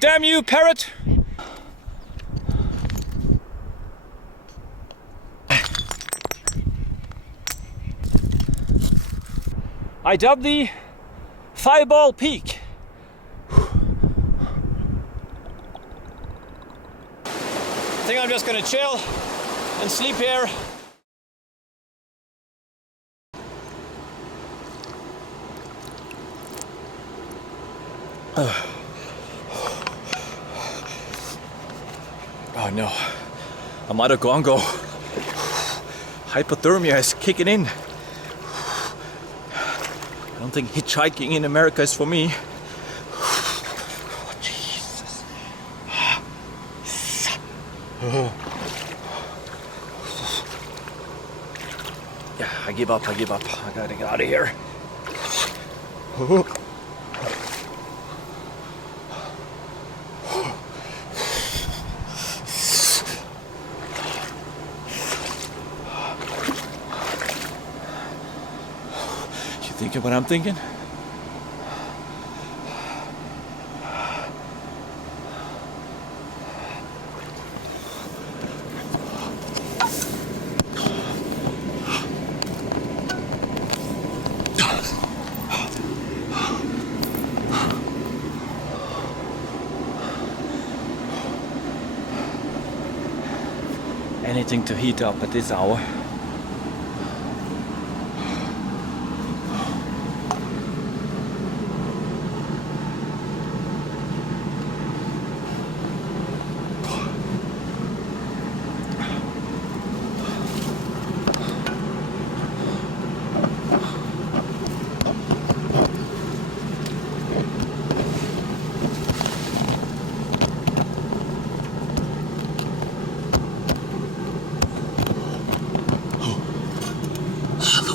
Damn you, parrot! I dub thee Fireball Peak. I think I'm just gonna chill and sleep here. Oh no, I'm out of gongo. Hypothermia is kicking in. I don't think hitchhiking in America is for me. Oh, Jesus. Yeah, I give up. I gotta get out of here. Thinking what I'm thinking? Anything to heat up at this hour.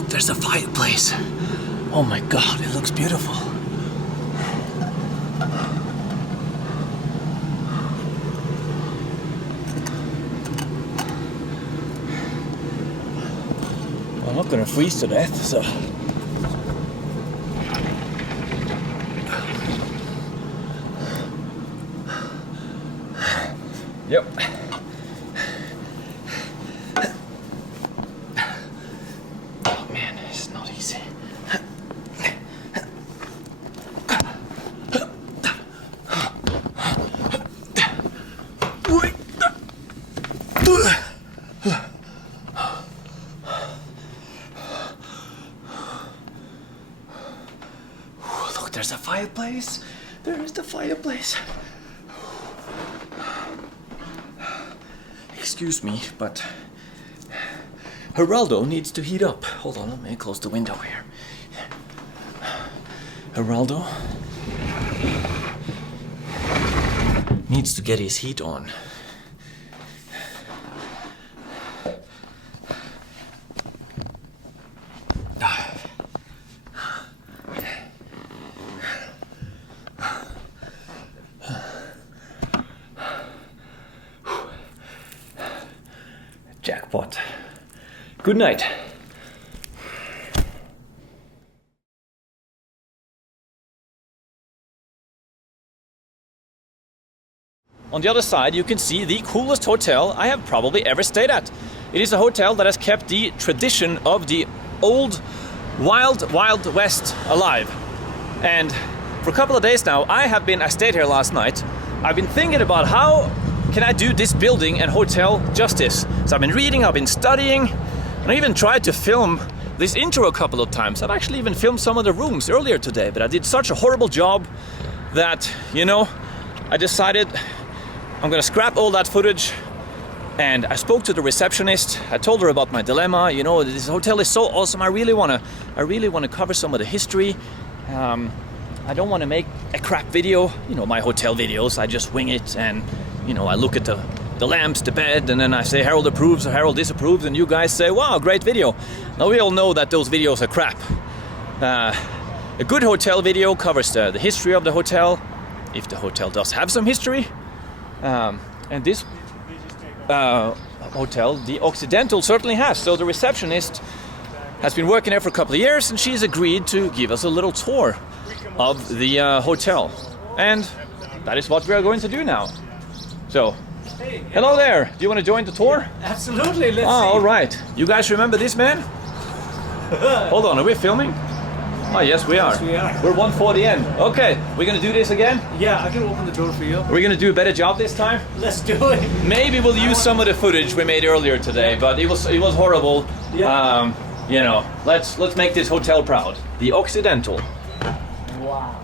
There's a fireplace. Oh my God, it looks beautiful. Well, I'm not gonna freeze to death, so. Yep. There's a fireplace. There is the fireplace. Excuse me, but Geraldo needs to heat up. Hold on, let me close the window here. Geraldo needs to get his heat on. Jackpot. Good night. On the other side, you can see the coolest hotel I have probably ever stayed at. It is a hotel that has kept the tradition of the old Wild West alive. And for a couple of days now, I stayed here last night. I've been thinking about how can I do this building and hotel justice. So I've been reading, I've been studying, and I even tried to film this intro a couple of times. I've actually even filmed some of the rooms earlier today, but I did such a horrible job that, I decided I'm gonna scrap all that footage. And I spoke to the receptionist. I told her about my dilemma. This hotel is so awesome. I really wanna cover some of the history. I don't want to make a crap video. My hotel videos, I just wing it, and I look at the lamps, the bed, and then I say Harold approves or Harold disapproves, and you guys say, wow, great video. Now we all know that those videos are crap. A good hotel video covers the history of the hotel, if the hotel does have some history. And this hotel, the Occidental, certainly has. So the receptionist has been working there for a couple of years, and she's agreed to give us a little tour of the hotel. And that is what we are going to do now. So, hello there. Do you want to join the tour? Absolutely. Let's see. All right. You guys remember this man? Hold on, are we filming? Oh, yes, we are. Yes, we are. We're 140 in. Okay, we're gonna do this again? Yeah, I can open the door for you. We're gonna do a better job this time? Let's do it. Maybe we'll use some of the footage we made earlier today, but it was horrible. Yeah. You know, let's make this hotel proud. The Occidental. Wow.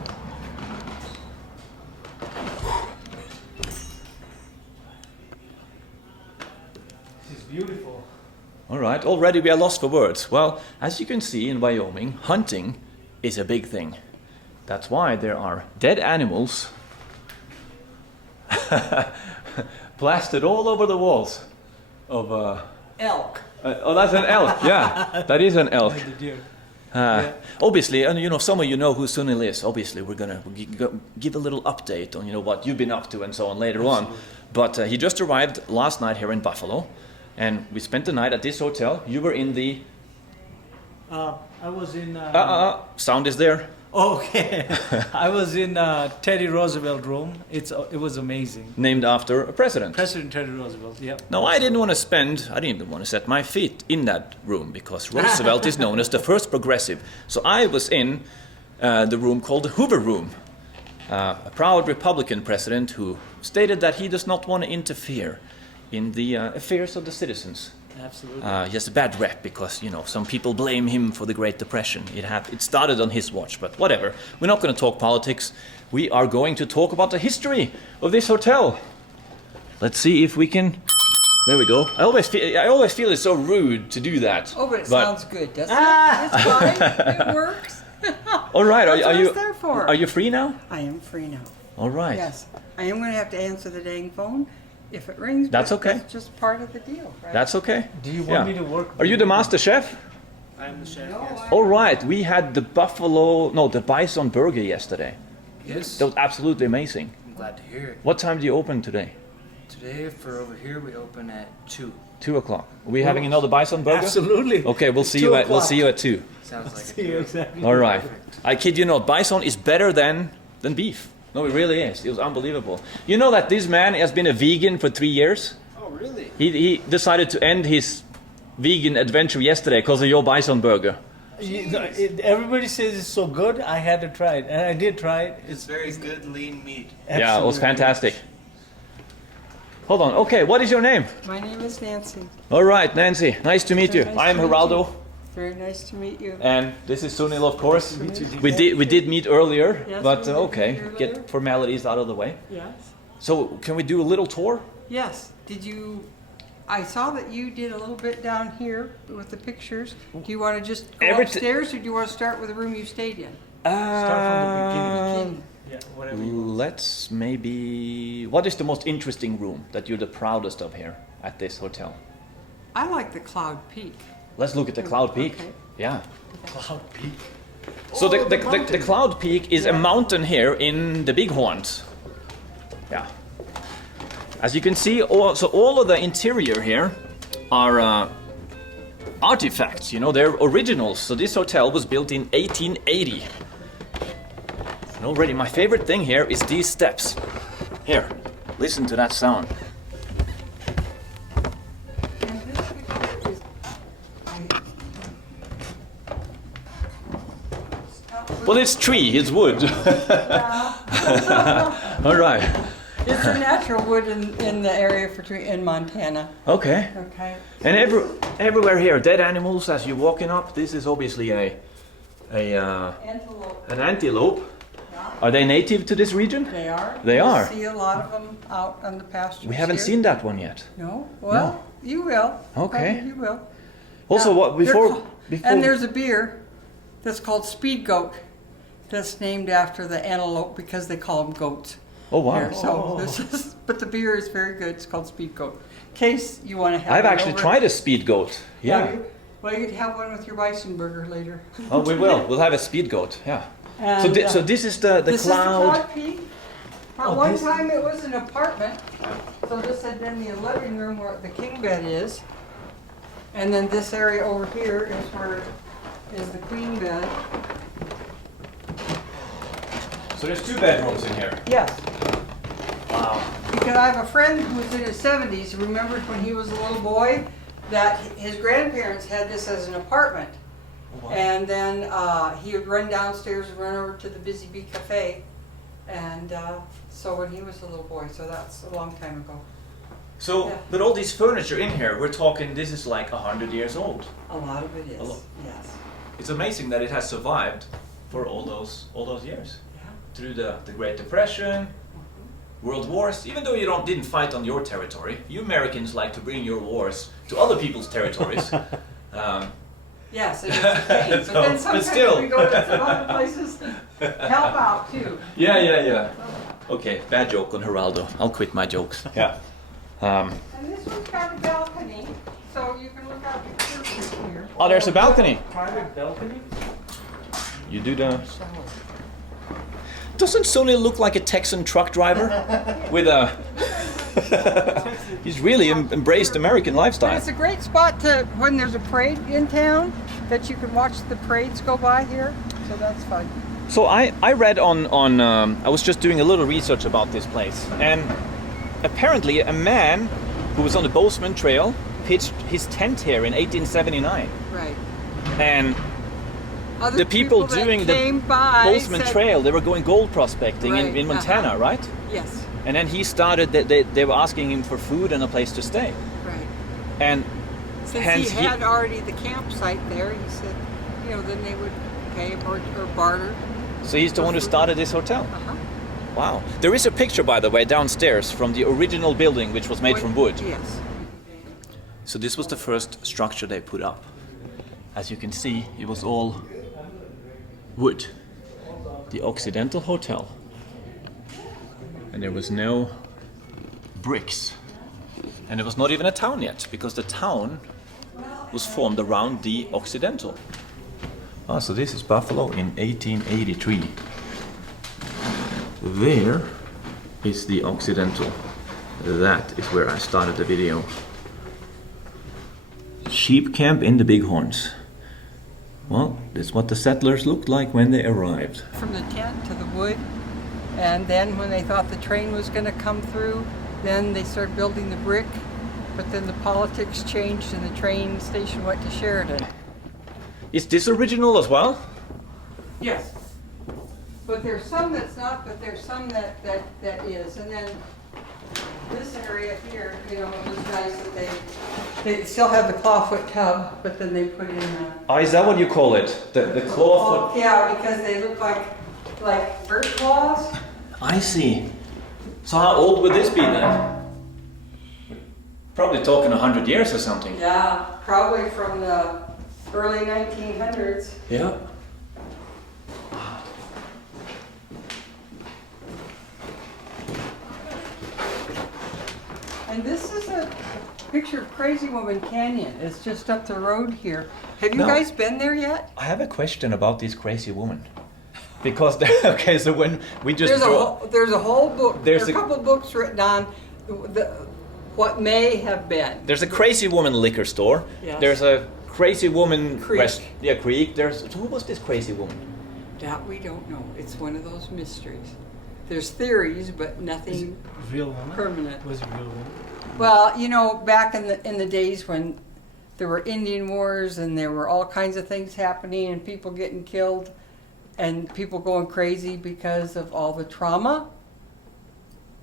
This is beautiful. All right, already we are lost for words. Well, as you can see in Wyoming, hunting is a big thing. That's why there are dead animals plastered all over the walls of Elk. oh, that's an elk. Yeah, that is an elk. The deer. Obviously, and you know, some of you know who Sunil is. Obviously, we're gonna give a little update on what you've been up to and so on later on. But he just arrived last night here in Buffalo, and we spent the night at this hotel. You were in the. I was in. Sound is there. Okay. I was in Teddy Roosevelt room. It was amazing. Named after a president. President Teddy Roosevelt. Yeah. No, I didn't even want to set my feet in that room because Roosevelt is known as the first progressive. So I was in the room called the Hoover Room. A proud Republican president who stated that he does not want to interfere in the affairs of the citizens. Absolutely. He has a bad rep because, some people blame him for the Great Depression. It started on his watch, but whatever. We're not going to talk politics. We are going to talk about the history of this hotel. Let's see if we can... There we go. I always feel it's so rude to do that. Oh, but it sounds good, doesn't it? It's fine. It works. All right. That's what it's there for. Are you free now? I am free now. All right. Yes. I am going to have to answer the dang phone if it rings. That's but okay. That's just part of the deal, right? That's okay. Do you want me to work? Are you the master chef? I am the chef. No, Yes. All right. We had the the bison burger yesterday. Yes, That was absolutely amazing. I'm glad to hear it. What time do you open today? Today, for over here, we open at 2. 2 o'clock. Are we having another bison burger? Absolutely. Okay, we'll see 2 you at o'clock. 2. Sounds like See you exactly. All right. I kid you not, bison is better than beef. No, it really is. It was unbelievable. You know that this man has been a vegan for 3 years? Oh, really? He decided to end his vegan adventure yesterday because of your bison burger. Everybody says it's so good. I had to try it, and I did try it. It's very good lean meat. Yeah, it was absolutely fantastic. Hold on. Okay, what is your name? My name is Nancy. All right, Nancy. Nice to meet you. Very nice I am to meet Geraldo, you. Very nice to meet you. and this is Sunil, of course. Nice to meet you. We did meet earlier, Yes, but we did okay, meet earlier. get formalities out of the way. Yes. So, can we do a little tour? Yes. I saw that you did a little bit down here with the pictures. Do you want to just go upstairs, or do you want to start with the room you stayed in? Start from the beginning. Beginning. Yeah, whatever. You want. Let's maybe. What is the most interesting room that you're the proudest of here at this hotel? I like the Cloud Peak. Let's look at the Cloud Peak. Okay. Yeah. Cloud Peak. So Oh, the mountain. Cloud Peak is a mountain here in the Bighorns. Yeah. As you can see, all of the interior here are artifacts. They're originals. So this hotel was built in 1880. And already my favorite thing here is these steps. Here, listen to that sound. And this picture is. Well, it's tree, it's wood. All right. It's a natural wood in the area in Montana. Okay. Okay. And everywhere here, dead animals as you're walking up. This is obviously Antelope. an antelope. Yeah, Are they native to this region? they are. They You'll are. see a lot of them out on the pastures. We haven't here. seen that one yet. No. Well, you will. Okay. Probably you will. Also, Now, what they're before? ca- And there's a beer that's called Speed Goat. That's named after the antelope because they call them goats. Oh wow! Here. So this is, but the beer is very good. It's called Speed Goat. In case you want to have. I've one actually over- tried a speed goat. Yeah. Well, you'd have one with your bison burger later. Oh, we will. We'll have a speed goat. Yeah. And, So this is the this cloud. is the Cloud Peak. Oh, One this- time it was an apartment, so this had been the living room where the king bed is. And then this area over here is where is the queen bed. So there's 2 bedrooms in here. Yes. Wow. Because I have a friend who was in his 70s, who remembered when he was a little boy that his grandparents had this as an apartment. Wow. And then he would run downstairs and run over to the Busy Bee Cafe. And so when he was a little boy, so that's a long time ago. So, Yeah. but all this furniture in here, we're talking, this is like 100 years old. A lot of it A lot. is, yes. It's amazing that it has survived for all those years. Yeah. Through the Great Depression, World Wars. Even though you didn't fight on your territory, you Americans like to bring your wars to other people's territories. Yes, it is a pain, but So, then but sometimes still. we go to some other places to help out too. Yeah. Okay, bad joke on Geraldo. I'll quit my jokes. Yeah. And this one's got a balcony, so you can look out the church here. Oh, there's a balcony. Private balcony? You do the. Doesn't Sonny look like a Texan truck driver with a? He's really embraced American But lifestyle. it's a great spot to, when there's a parade in town, that you can watch the parades go by here, so that's fun. So I read on I was just doing a little research about this place, and apparently a man who was on the Bozeman Trail pitched his tent here in 1879, Right. and Other the people that doing the came by Bozeman said- Trail, they were going gold prospecting Right, in Montana, right? Yes, And then he started, they were asking him for food and a place to stay. right. And Since hence he had already the campsite there, he said, you know, then they would pay him or barter. so he's the one who started this hotel. Uh-huh. Wow. There is a picture, by the way, downstairs from the original building, which was made from wood. Yes. So this was the first structure they put up. As you can see, it was all wood. The Occidental Hotel. And there was no bricks. And it was not even a town yet, because the town was formed around the Occidental. Ah, so this is Buffalo in 1883. There is the Occidental. That is where I started the video. Sheep camp in the Bighorns. Well, that's what the settlers looked like when they arrived. From the tent to the wood, and then when they thought the train was going to come through, then they started building the brick, but then the politics changed and the train station went to Sheridan. Is this original as well? Yes. But there's some that's not, but there's some that is. And then this area here, you know, it was nice that they still have the clawfoot tub, but then they put in a... Oh, is that what you call it? The clawfoot? Yeah, because they look like bird claws. I see. So how old would this be then? Probably talking 100 years or something. Yeah, probably from the early 1900s. Yeah. And this is a picture of Crazy Woman Canyon. It's just up the road here. Have you No. guys been there yet? I have a question about this crazy woman. Because, okay, so when we just There's a whole book. There's There's a couple books written on what may have been. There's a crazy woman liquor store. Yes. There's a crazy woman Creek. Creek. There's who was this crazy woman? That we don't know. It's one of those mysteries. There's theories, but nothing Real woman? permanent. Was it real woman? Well, you know, back in the days when there were Indian wars and there were all kinds of things happening and people getting killed and people going crazy because of all the trauma,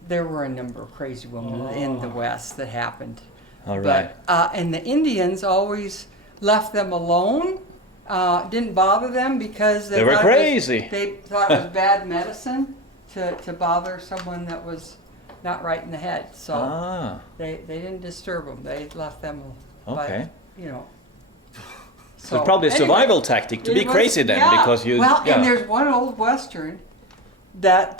there were a number of crazy women in the West that happened. All right. But, and the Indians always left them alone, didn't bother them because They were thought it was- crazy. they thought it was bad medicine to bother someone that was not right in the head. So Ah, they didn't disturb them. They left them. okay. But, you know. So it's probably a anyway, survival tactic to it be was- crazy then, yeah. because you. Well, yeah. and there's one old western that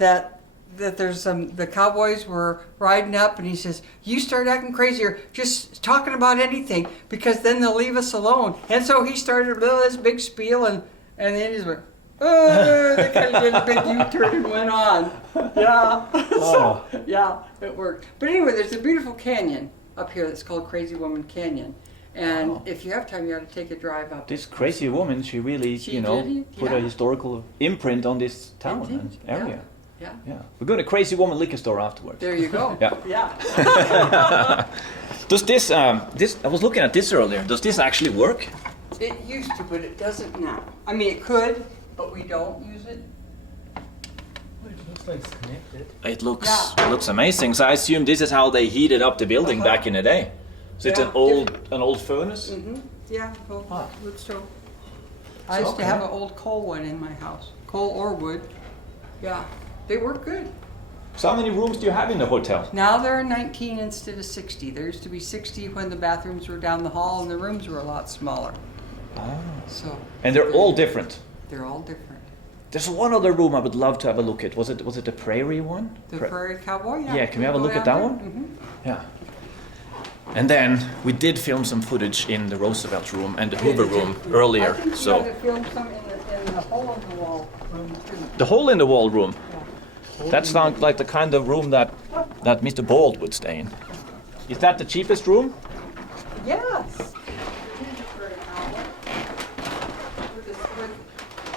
there's the cowboys were riding up, and he says, "You start acting crazy or just talking about anything, because then they'll leave us alone." And so he started this big spiel, and the Indians went, "Oh," they kind of did a big U-turn and went on. Yeah. So, yeah, it worked. But anyway, there's a beautiful canyon up here that's called Crazy Woman Canyon. And Wow. if you have time, you ought to take a drive up. This crazy woman, she really, She you know, really- put a yeah. historical imprint on this town Indeed, and yeah. area. Yeah. Yeah. We're going to Crazy Woman liquor store afterwards. There you go. Yeah. Yeah. Does this, I was looking at this earlier, does this actually work? It used to, but it doesn't now. I mean, it could, but we don't use it. It looks like it's connected. It looks, Yeah. it looks amazing. So I assume this is how they heated up the building back in the day. So it's Yeah, an old furnace? Mm-hmm. Yeah, Ah. wood stove. I So, used okay. to have an old coal one in my house. Coal or wood. Yeah. They work good. So how many rooms do you have in the hotel? Now there are 19 instead of 60. There used to be 60 when the bathrooms were down the hall and the rooms were a lot smaller. Ah. So And they're all different. they're all different. There's one other room I would love to have a look at. Was it the Prairie one? The Prairie Cowboy. Yeah, can we have a go look at down that there? one? Mhm. Yeah. And then we did film some footage in the Roosevelt room and the Hoover room earlier. I think you So got to film some in the hole in the wall room too. the hole in the wall room. That sounds like the kind of room that Mr. Bald would stay in. Is that the cheapest room? Yes.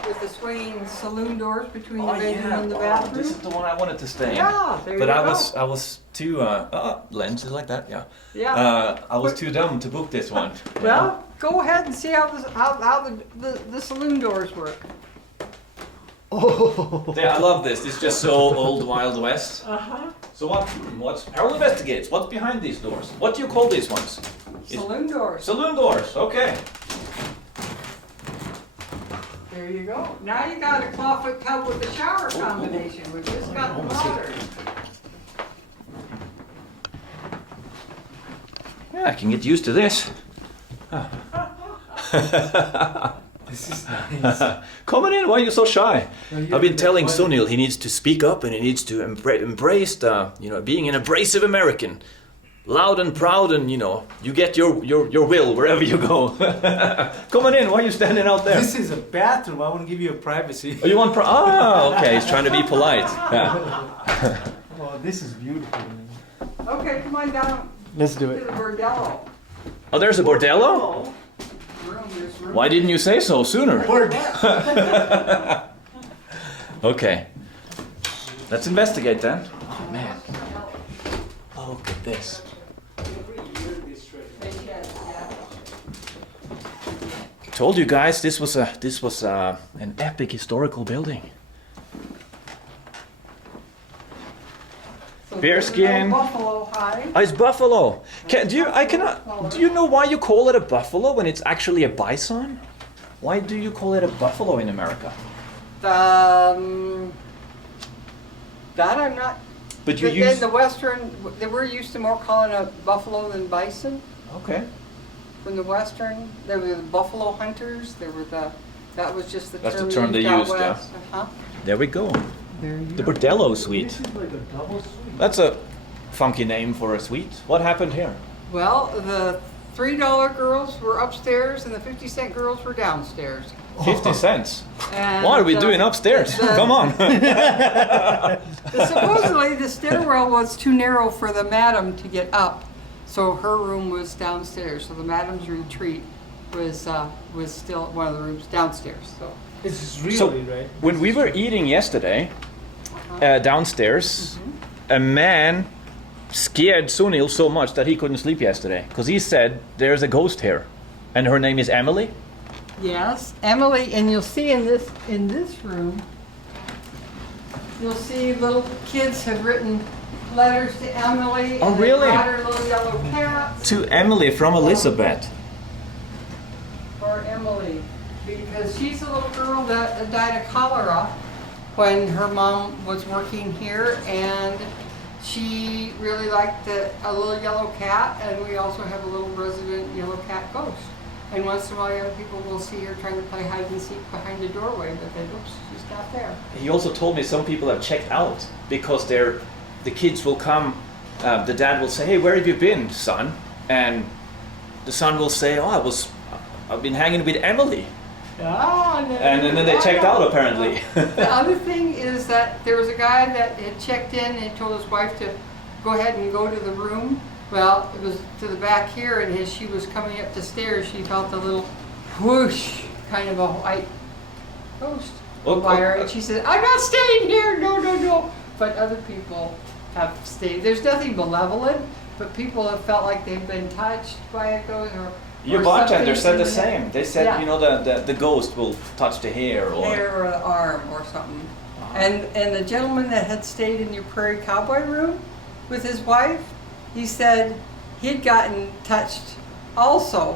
With the swinging saloon doors between the bedroom and the bathroom. This is the one I wanted to stay in. Yeah, there But you I go. was too lenses like that. Yeah. Yeah. I was too dumb to book this one. Well, go ahead and see how the saloon doors work. Yeah, I love this. It's just so old Wild West. Uh-huh. So what's Harold investigates? What's behind these doors? What do you call these ones? Saloon doors. Saloon doors. Okay. There you go. Now you got a clawfoot tub with a shower combination. We just got the water. Yeah, I can get used to this. This is nice. Coming in, why are you so shy? No, you I've been have telling that Sunil he needs to speak up and he needs to embrace the, being an abrasive American. Loud and proud and, you get your will wherever you go. Coming in, why are you standing out there? This is a bathroom. I want to give you a privacy. Oh, you want okay, he's trying to be polite. Yeah. Oh, this is beautiful. Okay, come on down Let's do to it. the bordello. Oh, there's a bordello? There's room. Why didn't you say so sooner? Word. Okay. Let's investigate then. Oh, man. Look at this. Told you guys this was an epic historical building. So Bearskin. there's no buffalo hide. Oh, it's buffalo. Do you know why you call it a buffalo when it's actually a bison? Why do you call it a buffalo in America? That I'm not. But you in use the western, they were used to more calling a buffalo than bison. okay. From the western, there were the buffalo hunters. There were that was just the That's the term term they out used, yeah. west. Uh-huh. There we go. There you The go. bordello suite. This is like a double suite. That's a funky name for a suite. What happened here? Well, the $3 girls were upstairs and the 50-cent girls were downstairs. 50 cents. And, What are we doing upstairs? Come on. Supposedly, the stairwell was too narrow for the madam to get up, so her room was downstairs. So the madam's retreat was still one of the rooms downstairs. So This is really, So, right? when we were eating yesterday downstairs, a man scared Sunil so much that he couldn't sleep yesterday because he said there's a ghost here, and her name is Emily. yes, Emily, and you'll see in this room, you'll see little kids have written letters to Emily. Oh, and they really? brought her little yellow cats. To Emily from Elizabeth. For Emily, because she's a little girl that died of cholera when her mom was working here, and she really liked a little yellow cat, and we also have a little resident yellow cat ghost. And once in a while, young people will see her trying to play hide and seek behind the doorway, but they, oops, she's not there. He also told me some people have checked out because the kids will come, the dad will say, hey, where have you been, son? And the son will say, oh, I've been hanging with Emily. Ah, no, And then they checked out apparently. The other thing is that there was a guy that had checked in and told his wife to go ahead and go to the room, Well, it was to the back here, and as she was coming up the stairs, she felt a little whoosh, kind of a white ghost fire, and she said, "I'm not staying here. No, no, no." But other people have stayed. There's nothing malevolent, but people have felt like they've been touched by a ghost or. Your or bartender something said the in same. They said, Yeah. you know, the ghost will touch the hair or... hair or the arm or something. And the gentleman that had stayed in your Prairie Cowboy room with his wife, he said he'd gotten touched also,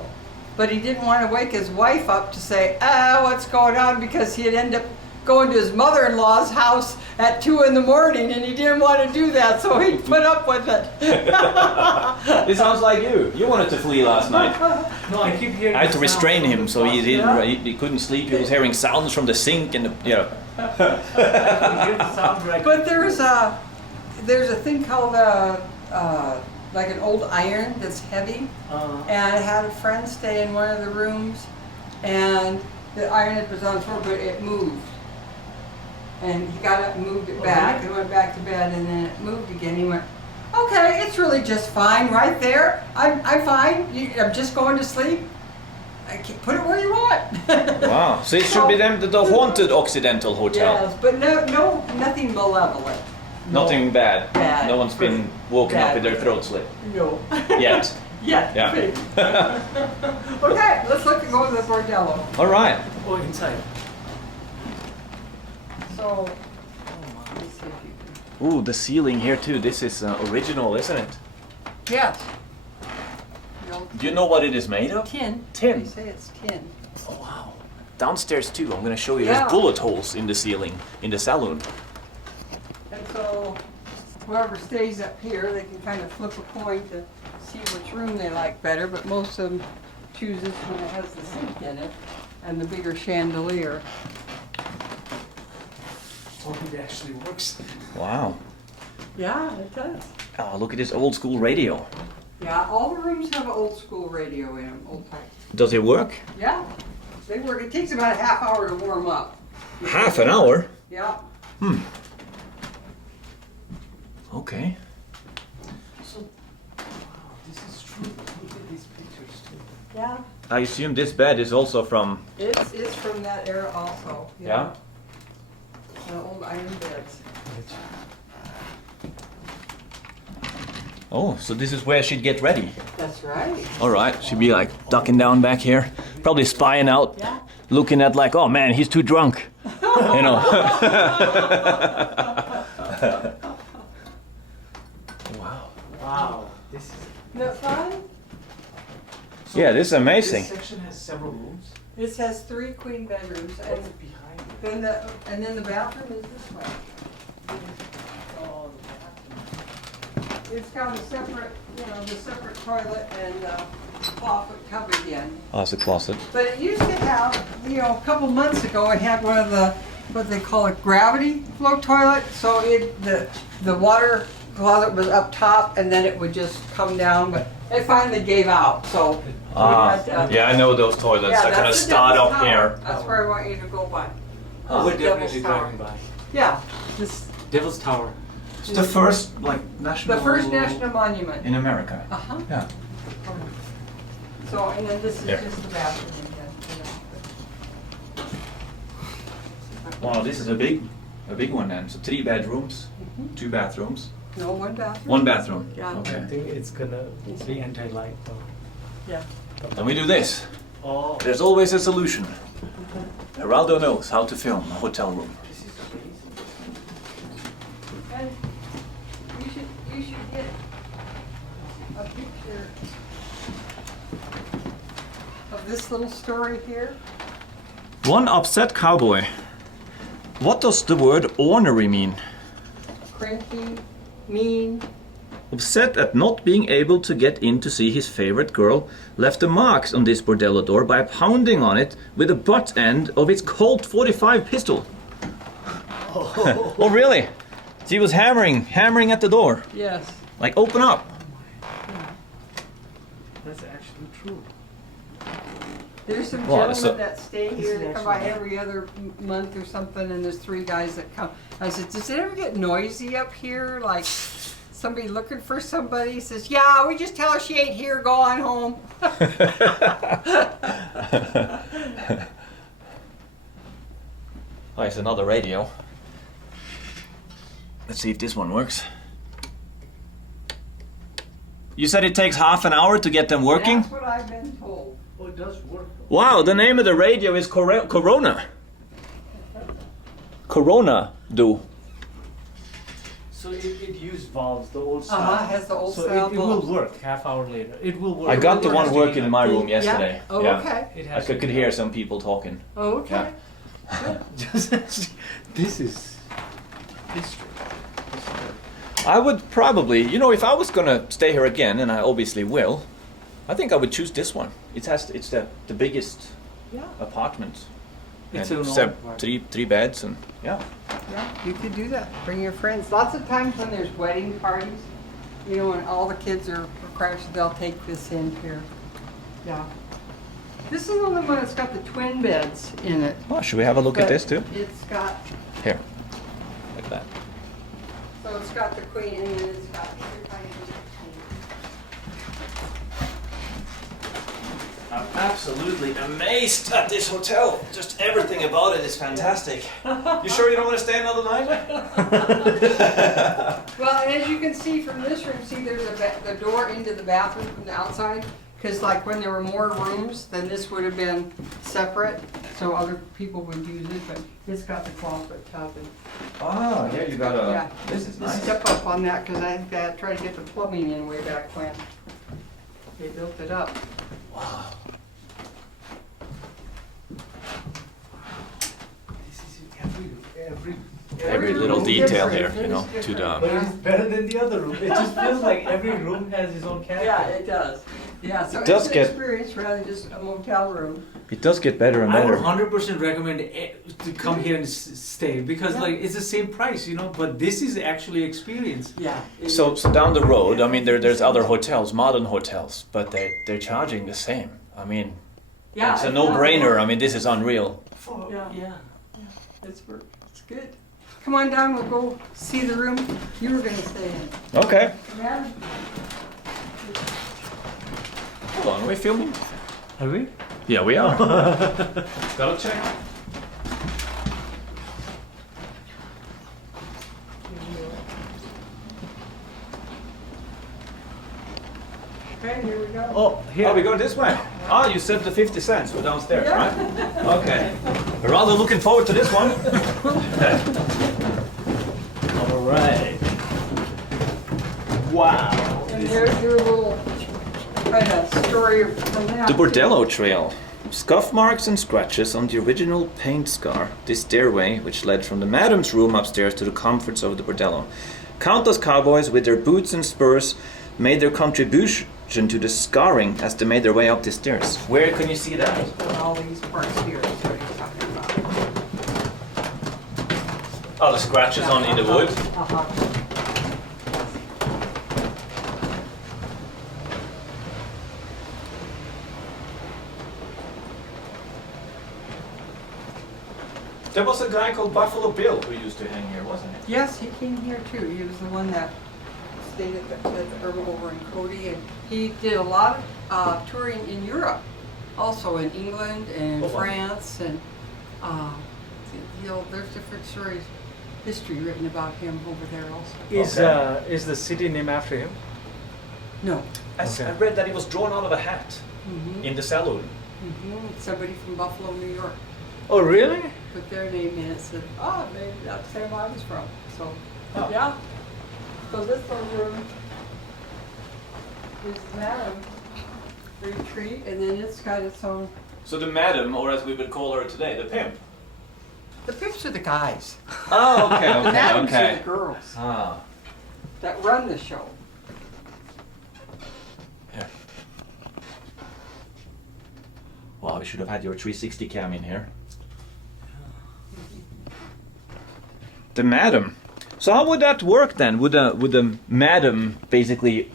but he didn't want to wake his wife up to say, what's going on, because he'd end up going to his mother-in-law's house at 2 in the morning, and he didn't want to do that, so he put up with it. It sounds like you. You wanted to flee last night. No, I keep hearing. I had to the restrain sound him from so the he faucet. didn't. He couldn't sleep. He was hearing sounds from the sink and the, you know. I can hear the sound right. But there's a thing called like an old iron that's heavy. And I had a friend stay in one of the rooms, and the iron that was on the floor, but it moved. And he got up and moved it back and went back to bed, and then it moved again. He went, "Okay, it's really just fine right there. I'm fine. I'm just going to sleep. I can put it where you want." Wow. So it should be the haunted Occidental hotel. Yes, but no, nothing malevolent. Nothing bad. Bad. No one's been woken up Bad. with their throat slit No. yet. Yeah. Okay, let's go to the bordello. All right. Oh, inside. So, let me see if you Ooh, the ceiling here too. This is original, isn't it? can. Yes. No, Do you know what it is made of? tin. Tin. They say it's tin. Oh wow. Downstairs too. I'm gonna show you. Yeah. There's bullet holes in the ceiling in the saloon. And so, whoever stays up here, they can kind of flip a coin to see which room they like better, but most of them choose this one that has the sink in it and the bigger chandelier. Oh, it actually works. Wow. Yeah, it does. Oh, look at this old school radio. Yeah, all the rooms have an old school radio in them, old type. Does it work? Yeah, they work. It takes about a half hour to warm up. Half an hour. Yeah. Okay. So, wow, this is true. Look at these pictures too. Yeah. I assume this bed is also from. It's from that era also. Yeah. The old iron beds. Oh, so this is where she'd get ready. That's right. All right, she'd be like ducking down back here, probably spying out, Yeah. looking at like, oh man, he's too drunk, you know. Wow. Wow, this is. Isn't that fun? So Yeah, this is amazing. This section has several rooms. This has 3 queen bedrooms, and What's behind it? then the bathroom is this way. Oh, the bathroom. It's got a separate, the separate toilet and closet tub again. Oh, it's a closet. But it used to have, a couple months ago, it had one of the, what they call a gravity flow toilet. So the water closet was up top, and then it would just come down, but it finally gave out, so. we had to- Yeah, I know those toilets. Yeah, I kind of that's the start Devil's up Tower. here. That's where I want you to go by. Oh, we're Devil's definitely Tower. driving by. Yeah, this, Devil's Tower. It's the first like national. the first national monument. in America. Uh-huh. Yeah. So, and then this is There. just the bathroom again. Wow, this is a big one then. So 3 bedrooms, 2 bathrooms, No, one bathroom. 1 bathroom. Yeah. I Okay. think it's gonna be anti-light though. Yeah. And we do this. Oh, There's always a solution. Geraldo knows how to film a hotel room. this is amazing. And you should get a picture of this little story here. One upset cowboy. What does the word ornery mean? Cranky, mean. Upset at not being able to get in to see his favorite girl, left the marks on this bordello door by pounding on it with the butt end of its Colt 45 pistol. Oh, really? He was hammering at the door. Yes. Like, open up. That's actually true. There's some Well, gentlemen so- that stay This here, is they come by actually- every other month or something, and there's 3 guys that come. I said, does it ever get noisy up here? Like, somebody looking for somebody. He says, yeah, we just tell her she ain't here, go on home. Oh, it's another radio. Let's see if this one works. You said it takes half an hour to get them working? That's what I've been told. Oh, it does work. Wow, the name of the radio is Corona. Corona do. So it used valves, the old style. Has the old so style it will valves. work half hour later. It will work. I got the It one has to be working in done. my room yesterday. Yeah? Oh, Yeah. okay. It I has to could be hear done. some people talking. Oh, okay. This is history. I would probably, you know, if I was gonna stay here again, and I obviously will, I think I would choose this one. It's the biggest Yeah. apartment. It's And an se- old three beds and yeah. Yeah, you could do that. Bring your friends. Lots of times when there's wedding parties, you know, when all the kids are crashed, they'll take this in here. Yeah. This is the only one that's got the twin beds in it. Oh, should we have a look at But this too? It's got, Here, like that. so it's got the queen and then it's got two tiny queens. I'm absolutely amazed at this hotel. Just everything about it is fantastic. You sure you don't want to stay another night? Well, and as you can see from this room, see there's the door into the bathroom from the outside. Because like when there were more rooms, then this would have been separate, so other people would use it, but it's got the clawfoot tub and. Ah, yeah, you got a. Yeah. This is nice. Step up on that, because I think I tried to get the plumbing in way back when. They built it up. This is every Every little room is detail different. here, you know, It is to different. But the. it's better than the other room. It just feels like every room has its own character. Yeah, it does. Yeah, so It does it's an get- experience rather than just a motel room. It does get better and I would better. 100% recommend to come here and stay because Yeah. like it's the same price, you know. But this is actually experience. Yeah. So down the road, I mean, there's other hotels, modern hotels, but they're charging the same. I mean, Yeah, it's a no-brainer. I mean, this is unreal. Yeah. It's good. Come on down, we'll go see the room you were gonna stay in. Okay. Yeah. Hold on, are we filming? Are we? Yeah, we are. Gotta check. Okay, here we go. Oh, here. Oh, we go this way. Ah, you said the 50 cents. We're downstairs, Yeah. right? Okay. We're rather looking forward to this one. All right. Wow. And there's your little kind of story from that. The Bordello Trail. Scuff marks and scratches on the original paint scar. This stairway, which led from the madam's room upstairs to the comforts of the Bordello. Countless cowboys with their boots and spurs made their contribution to the scarring as they made their way up the stairs. Where can you see that? All these parts here is what he's talking about. Oh, the scratches on in the wood. Uh-huh. There was a guy called Buffalo Bill who used to hang here, wasn't it? Yes, he came here too. He was the one that stayed at the urban over in Cody, and he did a lot of touring in Europe, also in England and Oh, wow. France, and you know, there's different stories, history written about him over there also. Is the city named after him? No. Okay. I read that he was drawn out of a hat Mm-hmm. in the saloon. Somebody from Buffalo, New York, Oh, really? put their name in it, said, oh, maybe that's where I was from. So, Oh. yeah. So this little room is Madam retreat, and then it's got its own. So the madam, or as we would call her today, the pimp. The pimps are the guys. Oh, okay, The madams are okay. the girls Ah, that run the show. yeah. Wow, we should have had your 360 cam in here. The madam. So how would that work then? Would the madam basically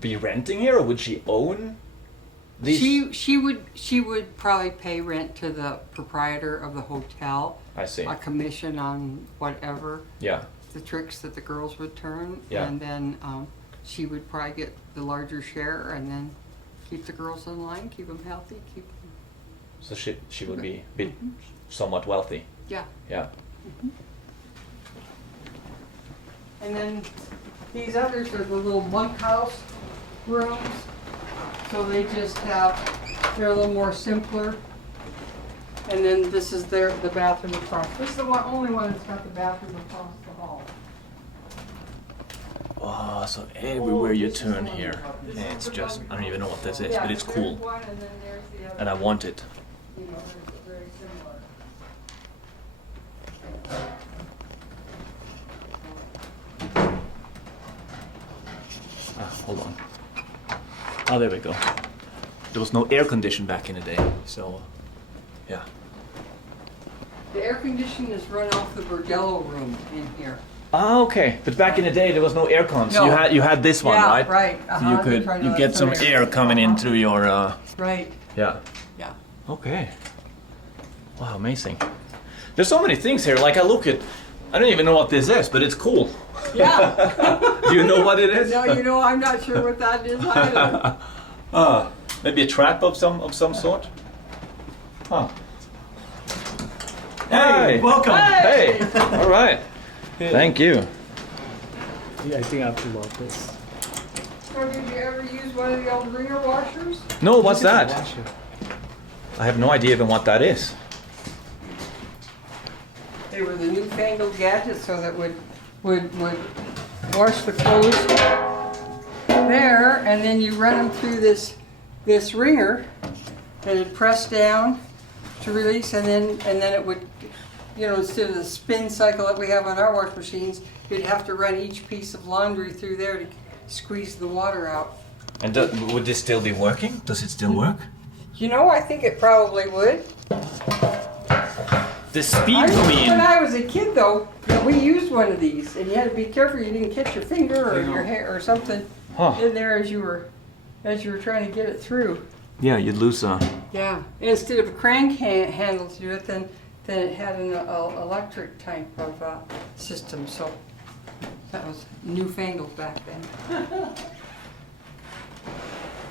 be renting here, or would she own these? She would probably pay rent to the proprietor of the hotel, I see. a commission on whatever. Yeah. the tricks that the girls would turn, Yeah. and then she would probably get the larger share, and then keep the girls in line, keep them healthy, keep them, So she would be somewhat wealthy. yeah. Yeah. And then these others are the little bunkhouse rooms, so they just they're a little more simpler. And then this is the bathroom across. This is the only one that's got the bathroom across the hall. Oh, so everywhere you turn here, it's just, I don't even know what this is, but it's There's cool. one, and then there's the other. And I want it. You know, they're very similar. Hold on. Oh, there we go. There was no air condition back in the day, so yeah. The air conditioning is run off the bordello room in here. Ah, okay. But back in the day, there was no air con. So No. you had this one, Yeah, right? right. So Uh-huh, you they could try to you let get some air coming in through your Right, yeah. yeah. Okay. Wow, amazing. There's so many things here. Like I don't even know what this is, but it's cool. Yeah. Do you know what it is? No, you know, I'm not sure what that is either. Maybe a trap of some sort. Huh. Hey, welcome. Hey. All right. Thank you. Yeah, I think I have to lock this. So did you ever use one of the old ringer washers? No, what's Look at the that? washer. I have no idea even what that is. They were the newfangled gadgets, so that would wash the clothes there, and then you run them through this wringer that it press down to release, and then it would, you know, instead of the spin cycle that we have on our wash machines, you'd have to run each piece of laundry through there to squeeze the water out. And would this still be working? Does it still work? You know, I think it probably would. The speed I remember queen. when I was a kid, though, that we used one of these, and you had to be careful you didn't catch your finger or your hair or something Huh. in there as you were trying to get it through. Yeah, you'd lose Yeah. And instead of a crank handle to do it, then it had an electric type of system. So that was newfangled back then.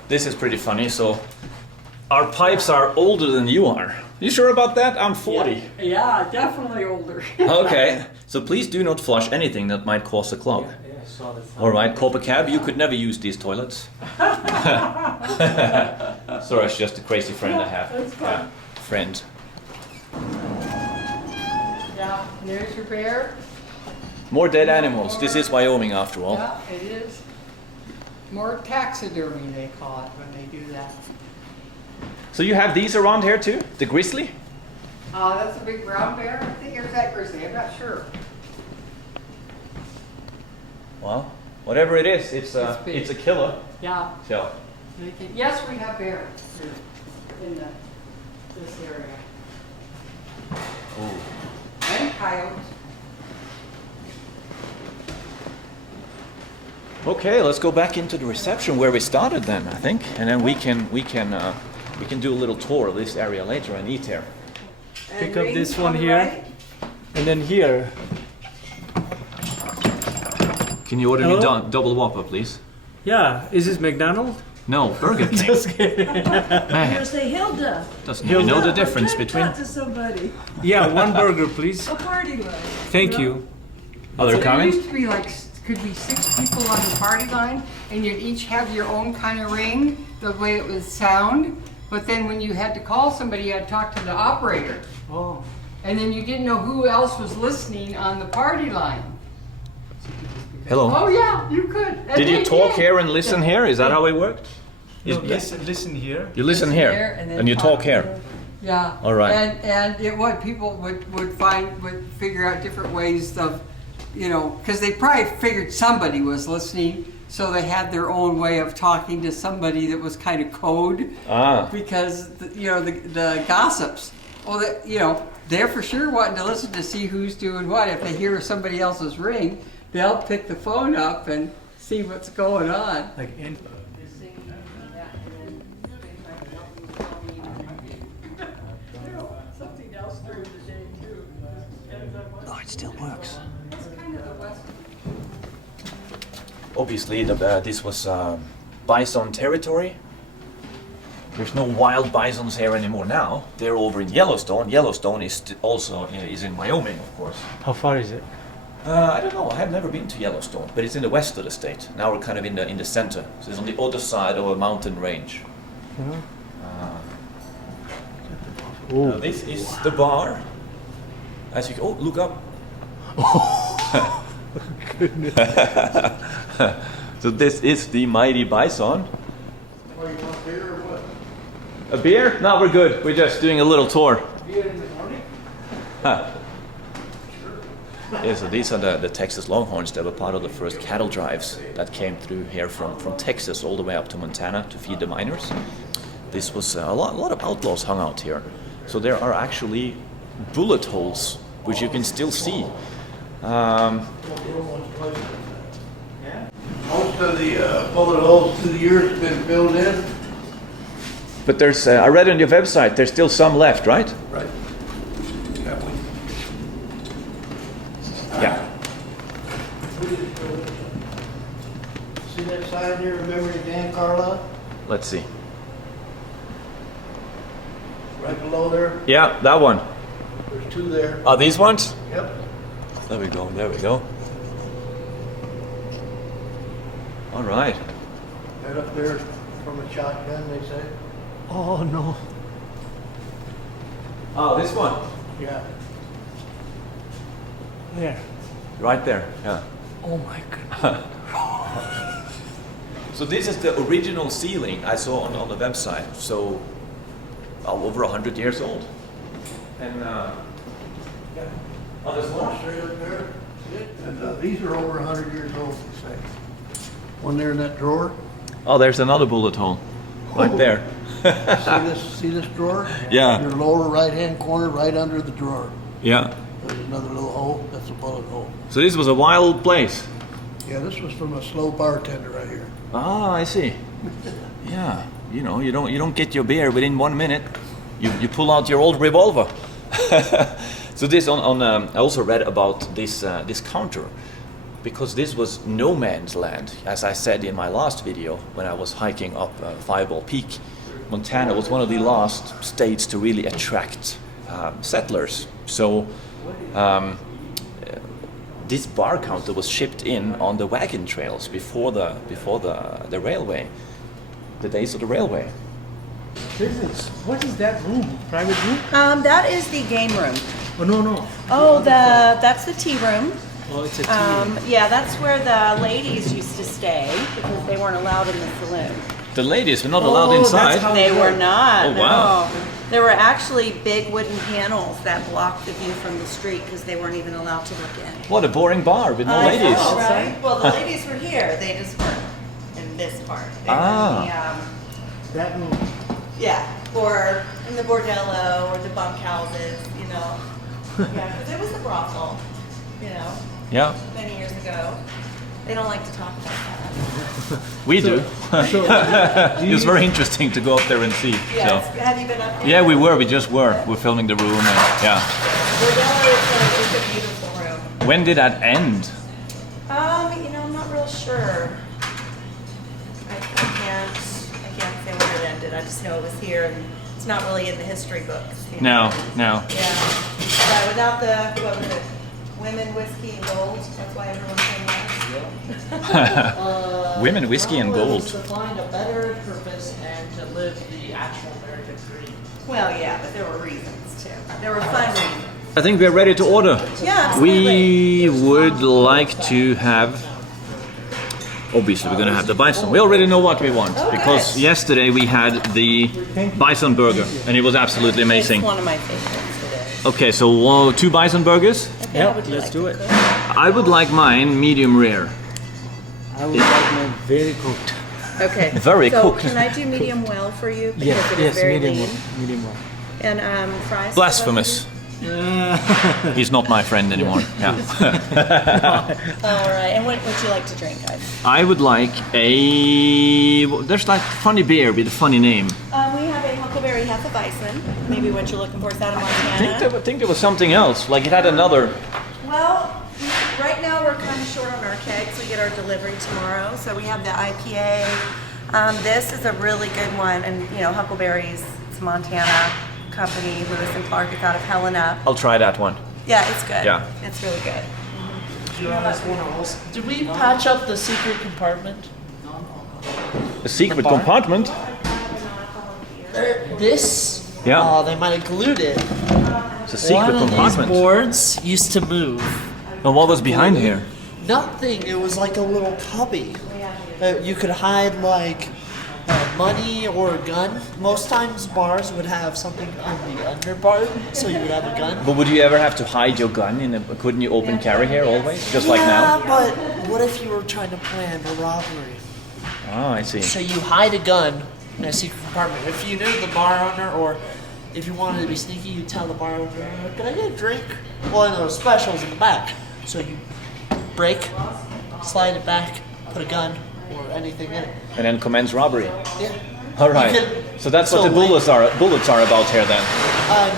This is pretty funny. So our pipes are older than you are. You sure about that? I'm 40. Yeah, definitely older. Okay. So please do not flush anything that might cause a clog. Yeah, I saw the All right, Copper Cab, you could never use these toilets. Sorry, it's just a crazy friend I have. That's fine. Yeah, friend. Yeah. And there's your bear. More dead animals. This is Wyoming after all. Yeah, it is. More taxidermy, they call it when they do that. So you have these around here too? The grizzly? That's a big brown bear. I think there's that grizzly. I'm not sure. Well, whatever it is, it's big. a killer. Yeah. So, Yes, we have bears here in this area. And coyotes. okay, let's go back into the reception where we started then, I think, and then we can do a little tour of this area later and eat here. Pick And up rings this on one the here. right. And then here. Can you order me Hello? double Whopper, please? Yeah, is this McDonald's? No, Burger King. Just kidding. Man, Say Hilda. doesn't even know the difference I'm trying between. to talk to somebody. Yeah, one burger, please. A party line. Thank you. Other There comments? used to be like, could be 6 people on the party line, and you'd each have your own kind of ring, the way it would sound. But then when you had to call somebody, you had to talk to the operator. Oh. And then you didn't know who else was listening on the party line. Hello. Oh yeah, you could. And Did you they talk did. here and listen here? Is that how it worked? No, Is- listen here. You listen There, here then and you talk here. Yeah. All right. And it would people would figure out different ways of, you know, because they probably figured somebody was listening, so they had their own way of talking to somebody that was kind of code. Ah. Because the gossips, well, they're for sure wanting to listen to see who's doing what. If they hear somebody else's ring, they'll pick the phone up and see what's going on. Like in. Something else during the day too. Oh, it still works. That's kind of the West obviously this was bison territory. There's no wild bisons here anymore now. They're over in Yellowstone. Yellowstone is also is in Wyoming, of course. How far is it? I don't know. I have never been to Yellowstone, but it's in the west of the state. Now we're kind of in the center. So it's on the other side of a mountain range. Now this is the bar. As you go, look up. So this is the mighty bison. Well, you want beer or what? A beer? No, we're good. We're just doing a little tour. Beer in the morning? Yeah, so these are the Texas Longhorns. They were part of the first cattle drives that came through here from Texas all the way up to Montana to feed the miners. This was a lot of outlaws hung out here. So there are actually bullet holes, which you can still see. Most of the bullet holes through the years have been filled in. But there's, I read on your website, there's still some left, right? Right. Yeah, Yeah. See that sign there, remembering Dan Carlisle? Let's see. Right below there, Yeah, that one. there's two there. Are these ones? Yep. There we go, there we go. All right. Right up there from a shotgun, they say. Oh no. Oh, this one? Yeah. There. Right there, yeah. Oh my god. So this is the original ceiling I saw on the website. So over 100 years old. And yeah. Oh, there's more. Straight up there. And these are over 100 years old, they say. One there in that drawer. Oh, there's another bullet hole. Right there. See this drawer? Yeah. Your lower right-hand corner, right under the drawer. Yeah. There's another little hole. That's a bullet hole. So this was a wild place. Yeah, this was from a slow bartender right here. Ah, I see. Yeah. You know, you don't get your beer within 1 minute. You pull out your old revolver. So this I also read about this counter, because this was no man's land. As I said in my last video when I was hiking up Fireball Peak, Montana was one of the last states to really attract settlers. So this bar counter was shipped in on the wagon trails before the railway, the days of the railway. What is that room? Private room? That is the game room. Oh no. Oh, that's the tea room. Oh, it's a tea room. Yeah, that's where the ladies used to stay because they weren't allowed in the saloon. The ladies were not allowed Oh, inside. that's how- They were not. Oh, wow. No. There were actually big wooden panels that blocked the view from the street because they weren't even allowed to look in. What a boring bar with no I ladies. know, right? Well, the ladies were here. They just weren't in this part. They were Ah. in the, That room. yeah, or in the bordello or the bunkhouses, you know. Yeah, because it was a brothel, you know, Yeah, many years ago. They don't like to talk about that. we do. So, It was very interesting to go up there and see. Yes. So. Have you been up there? Yeah, we just were. We're filming the room. And, yeah. Bordello is a beautiful room. When did that end? You know, I'm not real sure. I can't say when it ended. I just know it was here, and it's not really in the history books. You know? No. Yeah. But without the what was it? Women, whiskey, and gold. That's why everyone came last. Women, whiskey, and gold. To find a better purpose and to live the actual American dream. Well, yeah, but there were reasons too. There were fun reasons. I think we're ready to order. Yeah, absolutely. We would like to have. Obviously, we're going to have the bison. We already know what we want because yesterday we had the bison burger and it was absolutely amazing. It's one of my favorites today. Okay, so 2 bison burgers. Okay, Yeah, how would you let's like do to it. cook? I would like mine medium rare. I would like mine very cooked. Okay. Very so cooked. Can I do medium well for you? Because Yes, it is yes, very medium lean. well. Medium well. And fries. Blasphemous. He's not my friend anymore. Yeah. All right. And what would you like to drink, guys? I would like a. There's that funny beer with a funny name. We have a Huckleberry Hefeweizen. Maybe what you're looking for is out of Montana. I think there was something else. Like it had another. Well, right now we're kind of short on our kegs. We get their delivery tomorrow. So we have the IPA. This is a really good one, and you know, Huckleberry's, it's a Montana company. Lewis and Clark is out of Helena. I'll try that one. Yeah, it's good. Yeah. It's really good. Did we patch up the secret compartment? A secret bar? compartment? This? Yeah. Oh, they might have glued it. It's a secret One of these compartment. boards used to move. And what was behind here? Nothing. It was like a little cubby. You could hide like money or a gun. Most times bars would have something on the underbar, so you would have a gun. But would you ever have to hide your gun in a? Couldn't you open carry here always, just like now? Yeah, but what if you were trying to plan a robbery? Oh, I see. So you hide a gun in a secret compartment. If you knew the bar owner, or if you wanted to be sneaky, you tell the bar owner, "Can I get a drink?" Well, and those specials in the back. So you break, slide it back, put a gun or anything in it. And then commence robbery. Yeah. All right. You could- So that's what so the bullets are. Bullets are about here then.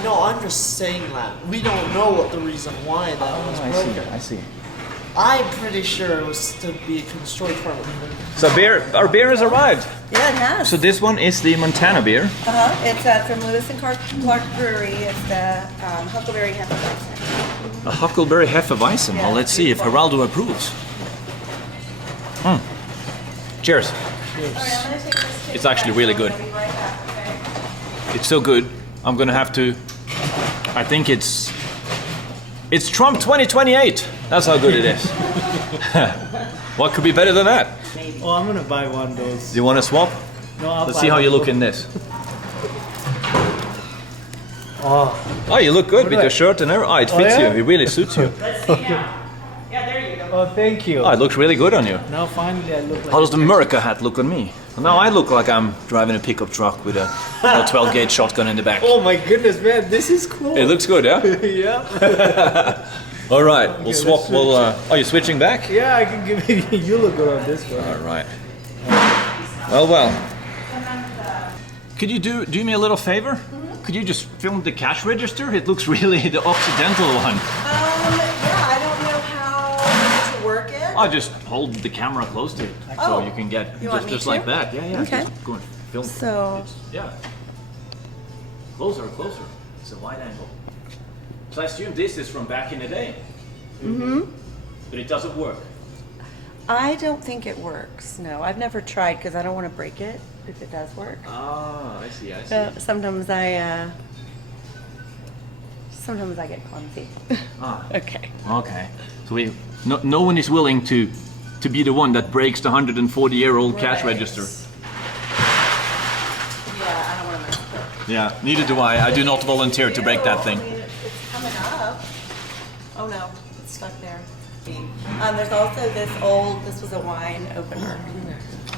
No, I'm just saying that. We don't know what the reason why that was I broken. see. I see. I'm pretty sure it was to be a storage department. So our beer has arrived. Yeah, it has. So this one is the Montana beer. It's from Lewis and Clark Brewery. It's the Huckleberry Hefeweizen. A Huckleberry Hefeweizen. Well, let's see if Geraldo approves. Cheers. It's actually really good. It's so good. I'm gonna have to. I think it's Trump 2028. That's how good it is. What could be better than that? Oh, I'm gonna buy one of those. Do you want to swap? No, I'll Let's buy see how one you of look those. in this. Oh, Oh, you look good with do I- your shirt and everything. Oh, it fits yeah? you. It really suits you. Let's see now. Yeah, there you go. oh, thank you. Oh, it looks really good on you. Now finally I look like. How does the America hat look on me? Now I look like I'm driving a pickup truck with a 12-gauge shotgun in the back. Oh my goodness, man, this is cool. It looks good, yeah? yeah. All right, we'll swap. let's We'll. Are you switching back? Yeah, I can give you. You look good on this one. All right. Well. Could you do me a little favor? Could you just film the cash register? It looks really the Occidental one. Yeah, I don't know how to work it. I'll just hold the camera close to it so you can get You want me just to? like that. Yeah, yeah. Okay. Just go and film. So- Yeah. Closer. It's a wide angle. So I assume this is from back in the day. Mm-hmm. But it doesn't work. I don't think it works. No, I've never tried because I don't want to break it if it does work. Ah, I see. Sometimes I get clumsy. Ah. Okay. Okay. So no one is willing to be the one that breaks the 140-year-old cash Right. register. Yeah, I don't want to mess with it. Yeah, neither do I. I do not volunteer to break that thing. I mean, it's coming up. Oh no, it's stuck there. There's also this was a wine opener.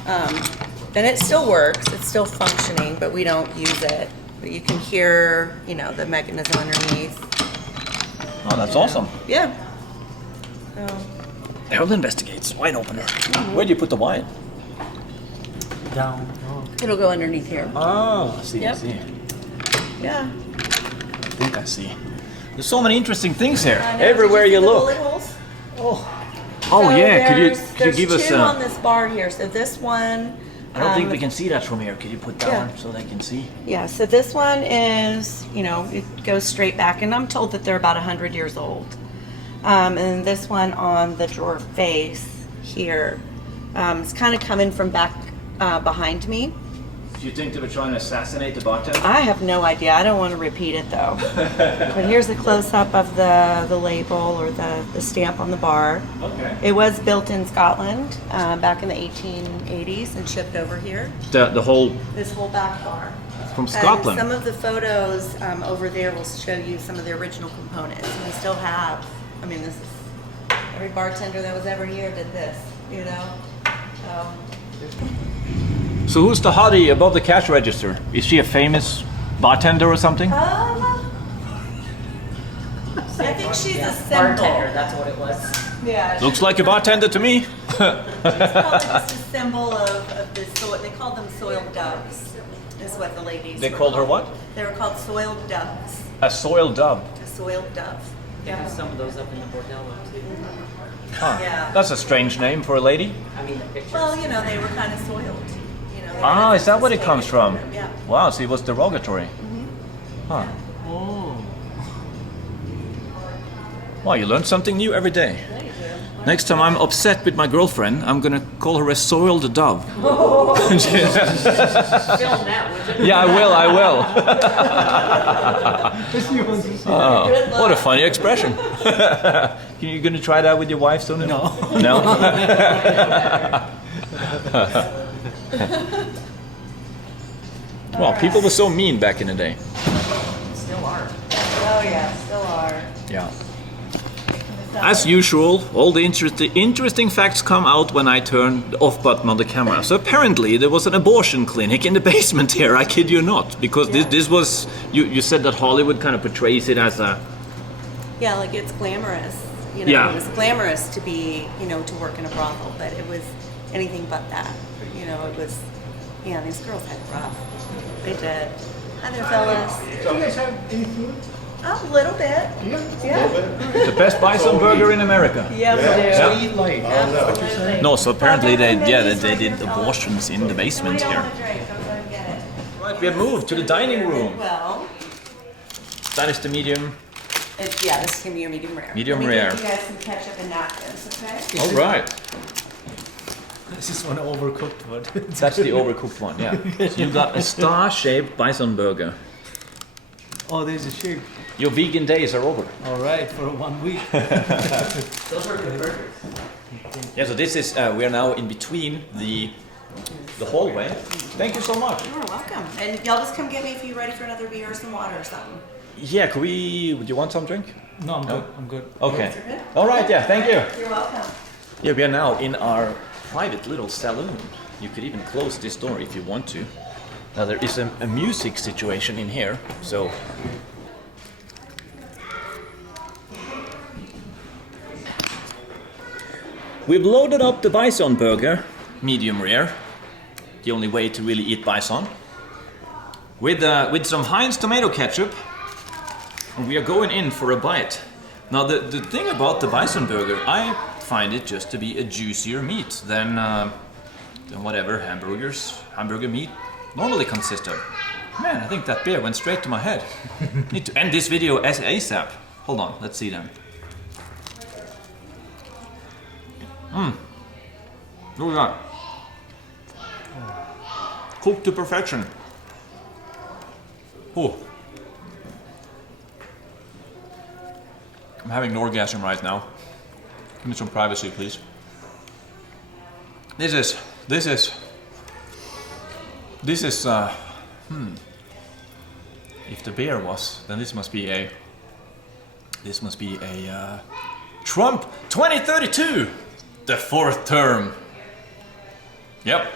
And it still works, it's still functioning, but we don't use it. But you can hear, the mechanism underneath. Oh, that's awesome. Yeah. So, Harold investigates. Wine opener. Where do you put the wine? Down. Oh. it'll go underneath here. Oh, I see. Yep. I see. Yeah. I think I see. There's so many interesting things here. I know. Everywhere Did you see the look. bullet holes? Oh So yeah. Could there's you give us two a? on this bar here. So this one. I don't think we can see that from here. Could you put that Yeah. one so they can see? Yeah, so this one is, it goes straight back, and I'm told that they're about 100 years old. And this one on the drawer face here, it's kind of coming from back behind me. Do you think they were trying to assassinate the bartender? I have no idea. I don't want to repeat it though. But here's a close-up of the label or the stamp on the bar. Okay. It was built in Scotland back in the 1880s and shipped over here. The whole This whole back bar. from And Scotland. some of the photos over there will show you some of the original components. And we still have, this is, every bartender that was ever here did this, So who's the hottie above the cash register? Is she a famous bartender or something? I think she's a Bartender, symbol. that's what it was. Yeah. Looks like a bartender to me. She's probably just a symbol of this soil. They called them soiled doves, is what the ladies They were called her what? They were called soiled doves. A soiled dove. A soiled dove. They have some of those up in the bordello too. Yeah. That's a strange name for a lady. I mean, the pictures. Well, you know, they were kind of soiled. You know. they Ah, were is that what it comes from? Yeah. Wow, so it was derogatory. Huh. Oh. Well, you learn something new every day. Next time I'm upset with my girlfriend, I'm gonna call her a soiled dove. Film that, would you? Yeah, I will. Oh, what a funny expression. You gonna try that with your wife soon? No. No? Well, people were so mean back in the day. Still are. Oh yeah, still are. Yeah. As usual, all the interesting facts come out when I turn the off button on the camera. So apparently there was an abortion clinic in the basement here, I kid you not. Because this was, you said that Hollywood kind of portrays it as a... Yeah, like it's glamorous. You know, Yeah. it was glamorous to be, you know, to work in a brothel, but it was anything but that. You know, it was, yeah, these girls had it rough. They did. Hi there, fellas. Do you guys have any food? A little bit. Yeah. The best bison burger in America. Yeah, we do. Eat light. Absolutely. No, so apparently they They did abortions in the basement What do you here. want to drink? I'll go and get it. Right, we have moved to the dining room. Well, That is the medium. yeah, this is gonna be your medium rare. Medium Let me rare. give you guys some ketchup and napkins, okay? All right. This is one overcooked one. That's the overcooked one, yeah. So you got a star-shaped bison burger. Oh, there's a shape. Your vegan days are over. All right, for 1 week. Those are good burgers. Yeah, so this is, we are now in between the hallway. Thank you so much. You're welcome. And y'all just come get me if you're ready for another beer or some water or something. Yeah, would you want some drink? No, I'm good. I'm good. Okay. You're good? All right, yeah, thank you. You're welcome. Yeah, we are now in our private little saloon. You could even close this door if you want to. Now there is a music situation in here, so... We've loaded up the bison burger, medium rare, the only way to really eat bison, with some Heinz tomato ketchup, and we are going in for a bite. Now the thing about the bison burger, I find it just to be a juicier meat than whatever hamburger meat normally consists of. Man, I think that beer went straight to my head. Need to end this video as ASAP. Hold on, let's see then. Look at that. Cooked to perfection. Oh. I'm having an orgasm right now. Give me some privacy, please. This is if the beer was, then this must be a Trump 2032, the fourth term. Yep.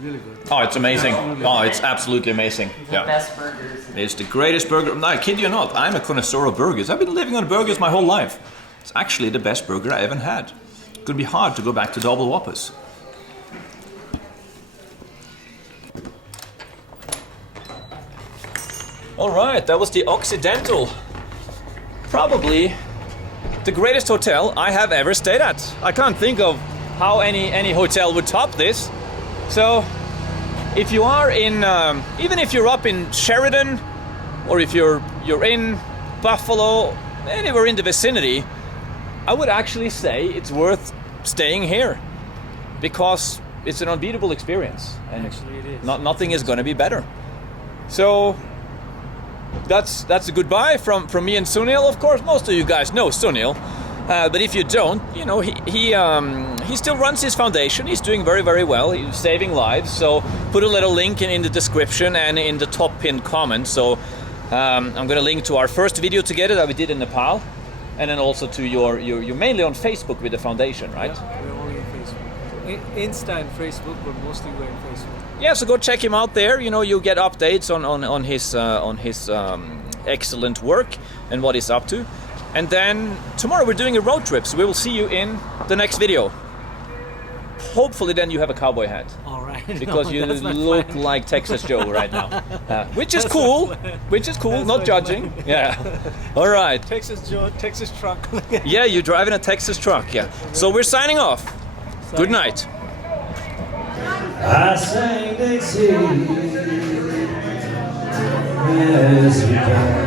Really good. Oh, it's amazing. Oh, it's absolutely amazing. Yeah. Best burgers. It's the greatest burger. No, I kid you not. I'm a connoisseur of burgers. I've been living on burgers my whole life. It's actually the best burger I ever had. It could be hard to go back to double whoppers. All right, that was the Occidental. Probably the greatest hotel I have ever stayed at. I can't think of how any hotel would top this. So, if you are in, even if you're up in Sheridan, or if you're in Buffalo, anywhere in the vicinity, I would actually say it's worth staying here because it's an unbeatable experience, and Actually, it is. nothing is going to be better. So that's a goodbye from me and Sunil. Of course, most of you guys know Sunil. But if you don't, you know, he still runs his foundation. He's doing very, very well. He's saving lives. So put a little link in the description and in the top pinned comment. So I'm going to link to our first video together that we did in Nepal, and then also to you're mainly on Facebook with the foundation, right? Yeah, we're only on Facebook. Insta and Facebook, but mostly we're on Facebook. Yeah, so go check him out there. You know, you'll get updates on his excellent work and what he's up to. And then tomorrow we're doing a road trip, so we will see you in the next video. hopefully then you have a cowboy hat. All right. Because No, you that's my look plan. like Texas Joe right now. Which is cool. Which is cool, That's not my judging. Yeah. All right. Texas Joe, Texas truck. Yeah, you're driving a Texas truck, yeah. So we're signing off. Good night. I sang Dixie as we died.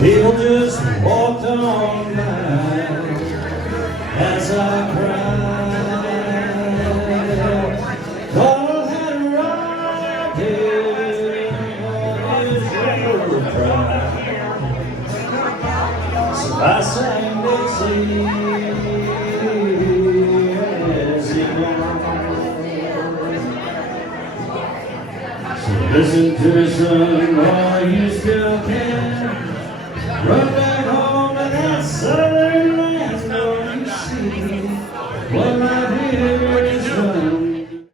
People just walked on by as I cried. Carl had a rocket on his river pride. So I sang Dixie as he went. So listen to the sun while you still can. Run back home to that southern land, don't you see what life here is done?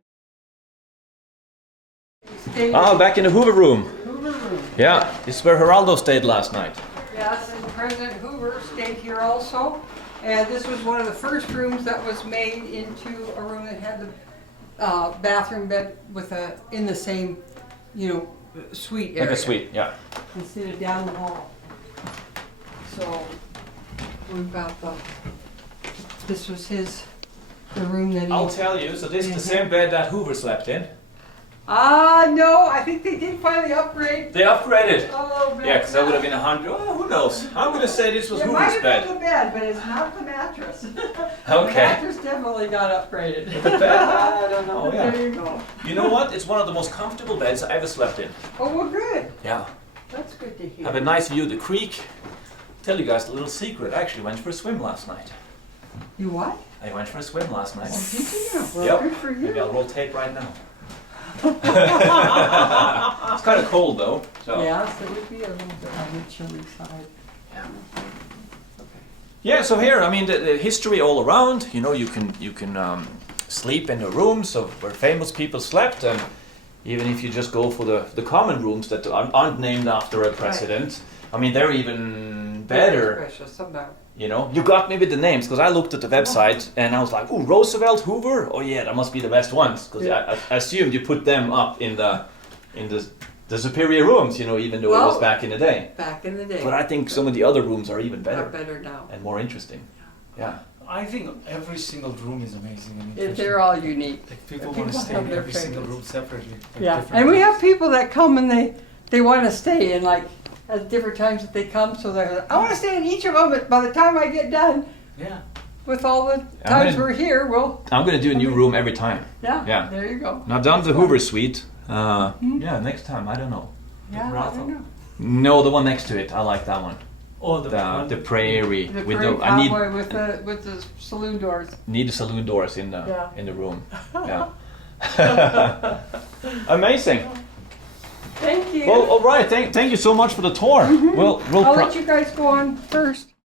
Ah, back in the Hoover room. Hoover room. Yeah, this is where Geraldo stayed last night. Yes, and President Hoover stayed here also. And this was one of the first rooms that was made into a room that had the bathroom bed with in the same, suite area. Like a suite, yeah. Instead of down the hall. So we've got this was the room that he. I'll tell you, so this is the same bed that Hoover slept in. No, I think they did finally upgrade. They upgraded. Oh, man. Yeah, because that would have been 100. Oh, who knows? I'm going to say this was It might Hoover's have bed. been the bed, but it's not the mattress. The Okay. mattress definitely got upgraded. The bed? I don't know, There yeah. you go. You know what? It's one of the most comfortable beds I ever slept in. Oh, well, good. Yeah. That's good to hear. Have a nice view of the creek. Tell you guys a little secret. I actually went for a swim last night. You what? I went for a swim last night. Oh, did you? Well, Yep. good for you. Maybe I'll roll tape right now. It's kind of cold though. So. Yes, it would be a little bit on the chilly side. Yeah, so here, I mean, the history all around. You know, you can sleep in the rooms of where famous people slept, and even if you just go for the common rooms that aren't named after a president, I mean, they're even better. Very special somehow. You know, you got me with the names because I looked at the website and I was like, "Oh, Roosevelt, Hoover. Oh yeah, that must be the best ones." Because Yeah. I assumed you put them up in the superior rooms. You know, even though it was Well, back in the day. Back in the day. But I think some of the other rooms are even They're better better now. and more interesting. Yeah. I think every single room is amazing and They're interesting. all unique. Like people people want to stay have in their every single favorites. room separately. like Yeah, different and we have rooms. people that come and they want to stay in like at different times that they come. So they're like, I want to stay in each of them. But by the time I get done Yeah. with all the times gonna- we're here, we'll I'm gonna do a new room every time. Yeah. There you go. Now done the Hoover suite. Yeah, next time I don't know. Yeah, I don't know. No, the one next to it. I like that one. Oh, the The prairie The with pretty the I cowboy with the saloon doors. need the saloon doors in the Yeah. room. Yeah. Amazing. Thank you. Well, all right. Thank you so much for the tour. We'll I'll pro- let you guys go on first.